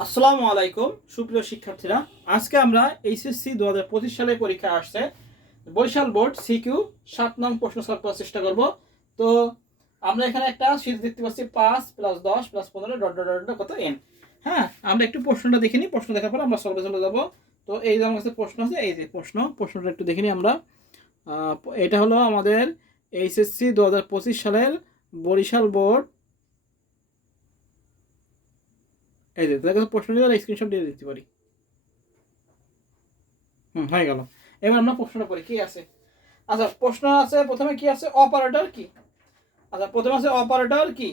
আসসালামু আলাইকুম সুপ্রিয় শিক্ষার্থীরা, আজকে আমরা এইচএসসি 2025 সালে পরীক্ষা আসছে বরিশাল বোর্ড সিকিউ 7 নং প্রশ্ন সলভ করার চেষ্টা করব। তো আমরা এখানে একটা সিরিজ দেখতে পাচ্ছি 5 + 10 + 15 ডট ডট ডট কত n। হ্যাঁ, আমরা একটু প্রশ্নটা দেখে নিই, প্রশ্ন দেখার পর আমরা সলভে চলে যাব। তো এই যে আমার কাছে প্রশ্ন আছে, এই যে প্রশ্নটা একটু দেখে নিই আমরা। এটা হলো আমাদের এইচএসসি 2025 সালের বরিশাল বোর্ড। এই যে দেখো প্রশ্ন দিয়ে স্ক্রিনশট দিয়ে দিতে পারি। হয়ে গেল। এবার আমরা প্রশ্নটা করি কি আছে। আচ্ছা, প্রশ্ন আছে প্রথমে কি আছে, অপারেটর কি। আচ্ছা, প্রথমে আছে অপারেটর কি।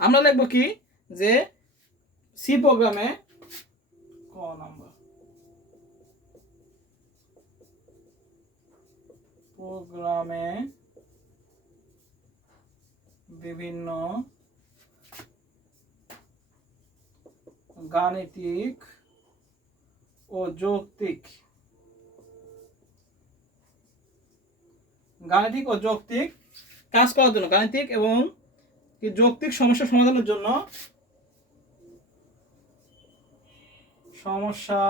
আমরা লিখব কি যে সি প্রোগ্রামে ক নাম্বার প্রোগ্রামে বিভিন্ন গাণিতিক ও যৌক্তিক কাজ করার জন্য, গাণিতিক এবং যৌক্তিক সমস্যা সমাধানের জন্য সমস্যা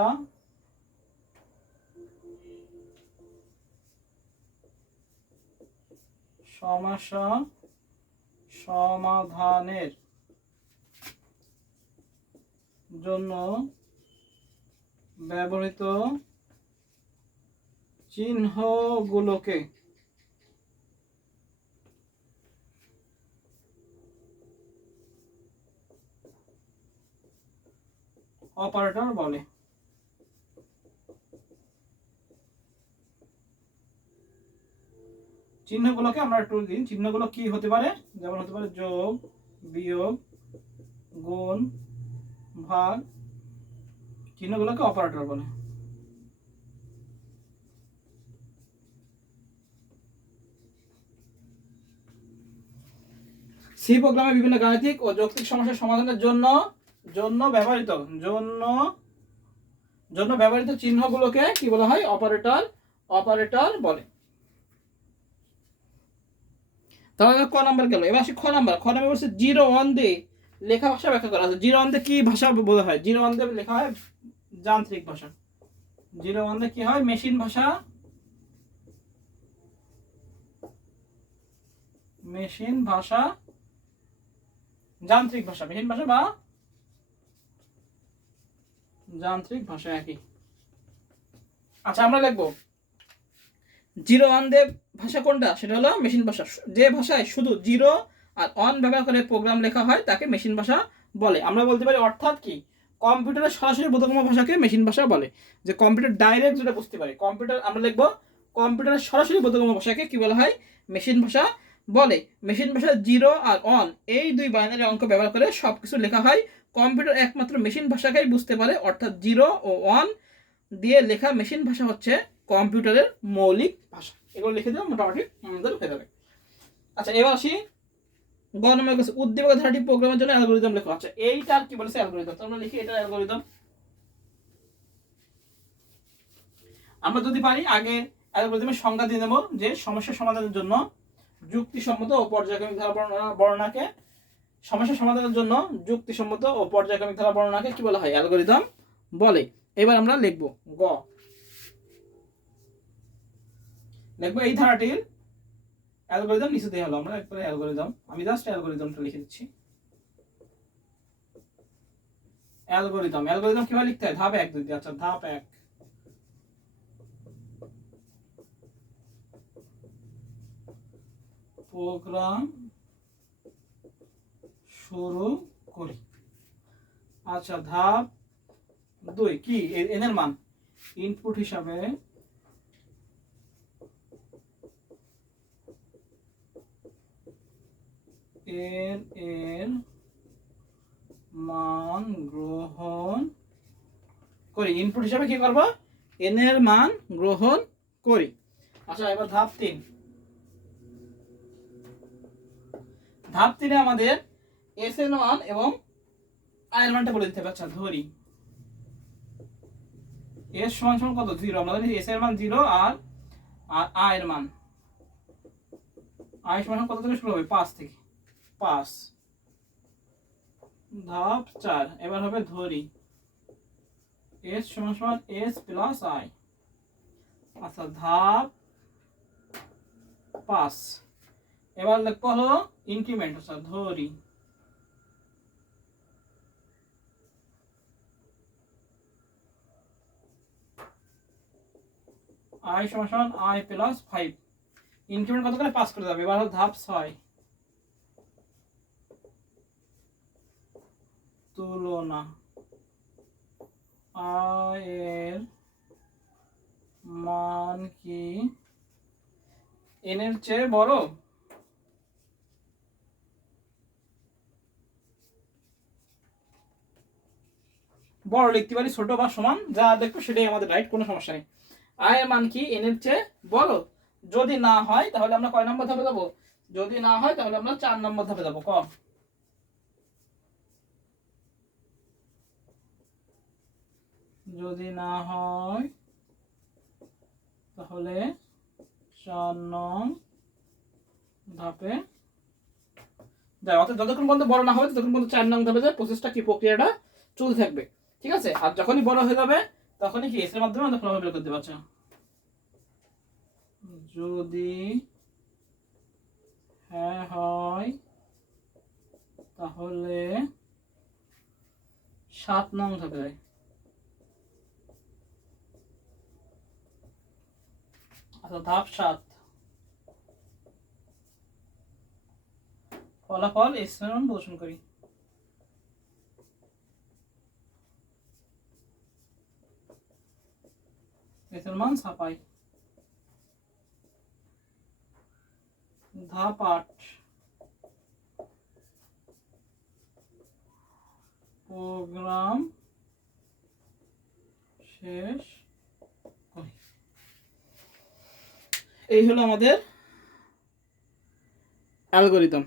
সমাধানের জন্য ব্যবহৃত চিহ্নগুলোকে অপারেটর বলে। চিহ্নগুলোকে আমরা একটু দিন, চিহ্নগুলো কি হতে পারে, যেমন হতে পারে যোগ, বিয়োগ, গুণ, ভাগ। চিহ্নগুলোকে অপারেটর বলে। সি প্রোগ্রামে বিভিন্ন গাণিতিক ও যৌক্তিক সমস্যার সমাধানের জন্য ব্যবহৃত চিহ্নগুলোকে কি বলা হয়, অপারেটর বলে। তাহলে ক নাম্বার গেল। এবার আসি খ নাম্বার বলছে 0 দিয়ে লেখা ভাষা ব্যাখ্যা করা আছে। 0 দিয়ে কি ভাষা বোঝা হয়? 0 দিয়ে লেখা হয় যান্ত্রিক ভাষা। 0 দিয়ে কি হয়? মেশিন ভাষা, যান্ত্রিক ভাষা, মেশিন ভাষা বা যান্ত্রিক ভাষা একই। আচ্ছা, আমরা লিখবো 0 দিয়ে ভাষা কোনটা, সেটা হলো মেশিন ভাষা। যে ভাষায় শুধু 0 আর 1 ব্যবহার করে প্রোগ্রাম লেখা হয় তাকে মেশিন ভাষা বলে। আমরা বলতে পারি অর্থাৎ কি, কম্পিউটারের সরাসরি বোধগম্য ভাষাকে মেশিন ভাষা বলে। যে কম্পিউটার ডাইরেক্ট যেটা বুঝতে পারি, কম্পিউটার আমরা লিখবো কম্পিউটারের সরাসরি বোধগম্য ভাষাকে কি বলা হয়, মেশিন ভাষা বলে। মেশিন ভাষা 0 আর 1 এই দুই বাইনারি অঙ্ক ব্যবহার করে সবকিছু লেখা হয়। কম্পিউটার একমাত্র মেশিন ভাষাকেই বুঝতে পারে, অর্থাৎ 0 ও 1 দিয়ে লেখা মেশিন ভাষা হচ্ছে কম্পিউটারের মৌলিক ভাষা। এগুলো লিখে দেবো, মোটামুটি আমাদের হয়ে যাবে। আচ্ছা, এবার আসি গ নম্বর কাছে, উদ্দীপক ধারাটি প্রোগ্রামের জন্য অ্যালগরিদম লেখা। আচ্ছা, এইটার কি বলেছে, অ্যালগরিদম। তো আমরা লিখি এটা অ্যালগরিদম। আমরা যদি পারি আগে অ্যালগরিদমের সংজ্ঞা দিয়ে দেব, যে সমস্যা সমাধানের জন্য যুক্তিসম্মত ও পর্যায়ক্রমিক ধারা বর্ণনাকে, সমস্যা সমাধানের জন্য যুক্তিসম্মত ও পর্যায়ক্রমিক ধারা বর্ণনাকে কি বলা হয়, অ্যালগরিদম বলে। এবার আমরা লিখব গ, লিখবো এই ধারাটির অ্যালগরিদম নিচে দেওয়া হলো। আমরা একবারে অ্যালগরিদম, আমি জাস্ট অ্যালগরিদমটা লিখে দিচ্ছি। অ্যালগরিদম কিভাবে লিখতে হয়, ধাপ 1 2 3। আচ্ছা, ধাপ 1, প্রোগ্রাম শুরু করি। আচ্ছা, ধাপ 2 কি, এন এর মান ইনপুট হিসাবে এর মান গ্রহণ করি। ইনপুট হিসাবে কি করব, এন এর মান গ্রহণ করি। আচ্ছা, এবার ধাপ 3। ধাপ 3 আমাদের এস এর মান এবং আই এর মানটা বলে দিতে হবে। আচ্ছা, ধরি এস সমান সমান কত, 0। আমরা জানি এস এর মান 0 আর আই এর মান, আই সমান কত থেকে শুরু হবে, 5 থেকে। 5 ধাপ 4 এবার হবে ধরি s সমান সমান s প্লাস i। আচ্ছা ধাপ 5 এবার লিখবো হলো ইনক্রিমেন্ট। আচ্ছা ধরি i সমান সমান i প্লাস 5, ইনক্রিমেন্ট কত করে 5 করে যাবে। এবার হলো ধাপ 6 তুলনা i এর মান কি n এর চেয়ে বড়? বড় লিখতে পারি, ছোট বা সমান, যা দেখবো সেটাই আমাদের রাইট, কোনো সমস্যা নেই। i এর মান কি n এর চেয়ে বড়? যদি না হয় তাহলে আমরা কয় নম্বর ধাপে যাবো? যদি না হয় তাহলে আমরা 4 নম্বর ধাপে যাবো। যদি না হয় তাহলে 4 নং ধাপে যায়। অর্থাৎ যতক্ষণ পর্যন্ত বড় না হবে ততক্ষণ পর্যন্ত 4 নং ধাপে যায় প্রসেসটা কি প্রক্রিয়াটা চলতে থাকবে, ঠিক আছে। আর যখনই বড় হয়ে যাবে তখনই কি এস এর মাধ্যমে আমরা ফলাফল বের করতে পারছি। যদি হ্যাঁ হয় তাহলে 7 নং ধাপে যায়। আচ্ছা ধাপ 7 ফলাফল এস এর মান প্রদর্শন করি। এস এর মান ছাপাই। ধাপ 8 প্রোগ্রাম শেষ করি। এই হলো আমাদের অ্যালগরিদম।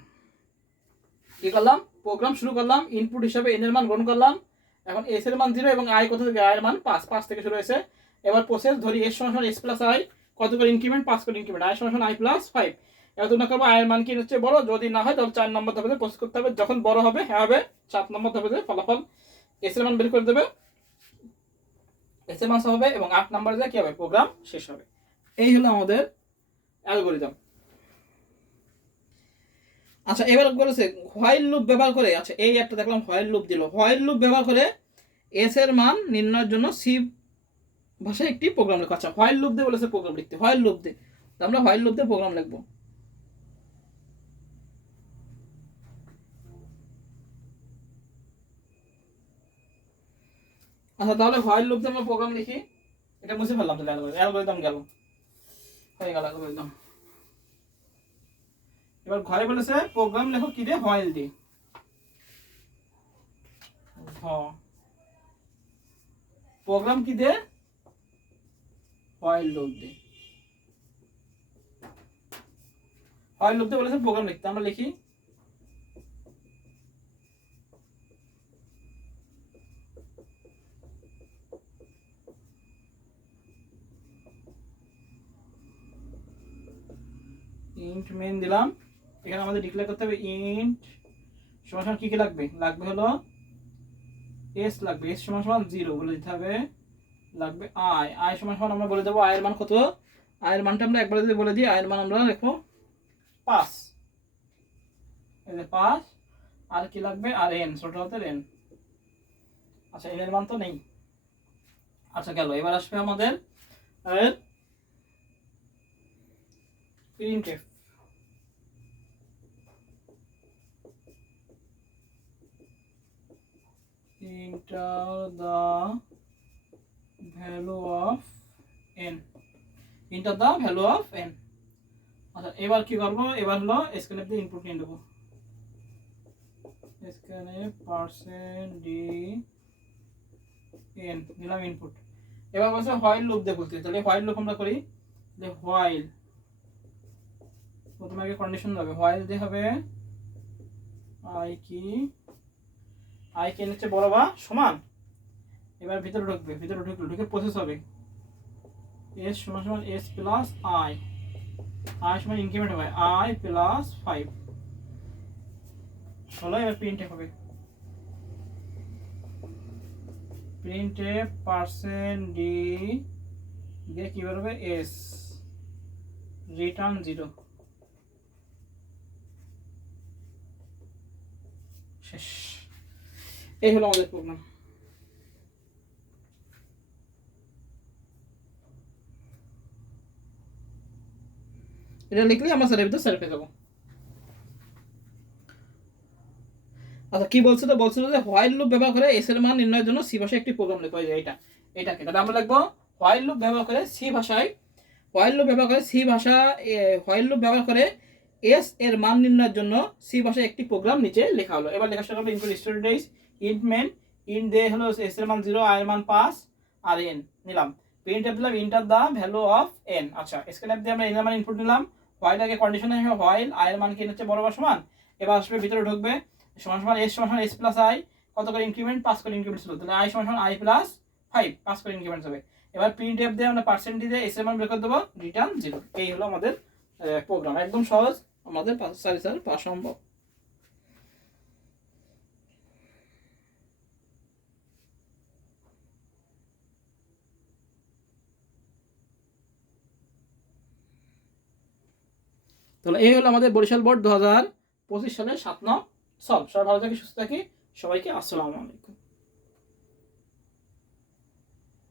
কি করলাম? প্রোগ্রাম শুরু করলাম, ইনপুট হিসাবে n এর মান গ্রহণ করলাম। এখন s এর মান 0 এবং i কত থেকে? i এর মান 5 থেকে শুরু হয়েছে। এবার প্রসেস ধরি s সমান s প্লাস i, কত করে ইনক্রিমেন্ট? 5 করে ইনক্রিমেন্ট, i সমান i প্লাস 5। এবার তুলনা করবো i এর মান কি হচ্ছে বড়, যদি না হয় তাহলে 4 নম্বর ধাপে প্রসেস করতে হবে, যখন বড় হবে হ্যাঁ হবে 7 নম্বর ধাপে ফলাফল s এর মান বের করে দেবে, s এর মান হবে এবং 8 নম্বরে যায় কি হবে? প্রোগ্রাম শেষ হবে। এই হলো আমাদের অ্যালগরিদম। আচ্ছা এবার বলেছে হোয়াইল লুপ ব্যবহার করে, আচ্ছা এই একটা দেখলাম হোয়াইল লুপ দিল, হোয়াইল লুপ ব্যবহার করে এস এর মান নির্ণয়ের জন্য সি ভাষায় একটি প্রোগ্রাম লেখো। আচ্ছা হোয়াইল লুপ দিয়ে বলেছে প্রোগ্রাম লিখতে, হোয়াইল লুপ দিয়ে, তো আমরা হোয়াইল লুপ দিয়ে প্রোগ্রাম লিখবো। আচ্ছা তাহলে হোয়াইল লুপ দিয়ে আমরা প্রোগ্রাম লিখি, এটা মুছে ফেললাম, তাহলে অ্যালগরিদম গেল, হয়ে গেল অ্যালগরিদম। এবার ঘরে বলেছে প্রোগ্রাম লেখো কি দিয়ে? হোয়াইল দিয়ে। প্রোগ্রাম কি দিয়ে? হোয়াইল লুপ দিয়ে। হোয়াইল লুপ দিয়ে বলেছে প্রোগ্রাম লিখতে, আমরা লিখি ইন্ট মেন দিলাম। এখানে আমাদের ডিক্লেয়ার করতে হবে ইন্ট সমান সমান কি কি লাগবে? লাগবে হলো s, লাগবে s সমান সমান 0 বলে দিতে হবে, লাগবে i সমান সমান আমরা বলে দেবো i এর মান কত। i এর মানটা আমরা একবার যদি বলে দিই, i এর মান আমরা লিখবো 5, এই যে 5, আর কি লাগবে? আর n, ছোট হাতের n। আচ্ছা n এর মান তো নেই, আচ্ছা গেল। এবার আসবে আমাদের এর printf, enter the value of n, enter the value of n। আচ্ছা এবার কি করব? এবার হলো scanf দিয়ে ইনপুট নিয়ে নেব, scanf %d n নিলাম ইনপুট। এবার বলছে হোয়াইল লুপ দিয়ে বলতে, তাহলে হোয়াইল লুপ আমরা করি যে হোয়াইল, প্রথমে আগে কন্ডিশন হবে, হোয়াইল দিয়ে হবে i কি n হচ্ছে বড় বা সমান। এবার ভিতরে ঢুকবে, ভিতরে ঢুকে প্রসেস হবে s সমান সমান s প্লাস i, i সমান ইনক্রিমেন্ট হবে i প্লাস 5 হলো। এবার প্রিন্ট হবে প্রিন্টএফ পার্সেন্ট ডি দিয়ে কি বেরোবে এস, রিটার্ন 0। শেষ। এই হলো আমাদের প্রোগ্রাম। এটা লিখলেই আমরা স্যারের ভিতরে স্যার পেয়ে যাবো। আচ্ছা কি বলছিল যে হোয়াইল লুপ ব্যবহার করে এস এর মান নির্ণয়ের জন্য সি ভাষায় একটি প্রোগ্রাম লিখবো। এটাকে তাহলে আমরা লিখবো হোয়াইল লুপ ব্যবহার করে সি ভাষায়, হোয়াইল লুপ ব্যবহার করে সি ভাষা, হোয়াইল লুপ ব্যবহার করে এস এর মান নির্ণয়ের জন্য সি ভাষায় একটি প্রোগ্রাম নিচে লেখা হলো। এবার লেখা শুরু হবে input storage days int main, int দিয়ে হলো এস এর মান 0, আই এর মান 5 আর এন নিলাম। প্রিন্টএফ দিলাম enter the value of N. আচ্ছা স্ক্যানএফ দিয়ে আমরা এন এর মান ইনপুট নিলাম। হোয়াইল আগে কন্ডিশনে হোয়াইল আই এর মান কি হচ্ছে বড় বা সমান, এবার আসবে ভিতরে ঢুকবে সমান সমান এস প্লাস আই, কত করে ইনক্রিমেন্ট 5 করে ইনক্রিমেন্ট ছিল, তাহলে আই সমান সমান আই প্লাস 5, 5 করে ইনক্রিমেন্ট হবে। এবার প্রিন্টএফ দিয়ে আমরা পার্সেন্ট দিয়ে এস এর মান বের করে দেবো, রিটার্ন 0। এই হলো আমাদের প্রোগ্রাম, একদম সহজ, আমাদের 4 পাস সম্ভব। তাহলে এই হলো আমাদের বরিশাল বোর্ড 2025 সালের 7 নং সলভ। সবাই ভালো থাকি, সুস্থ থাকি, সবাইকে আসসালামু আলাইকুম।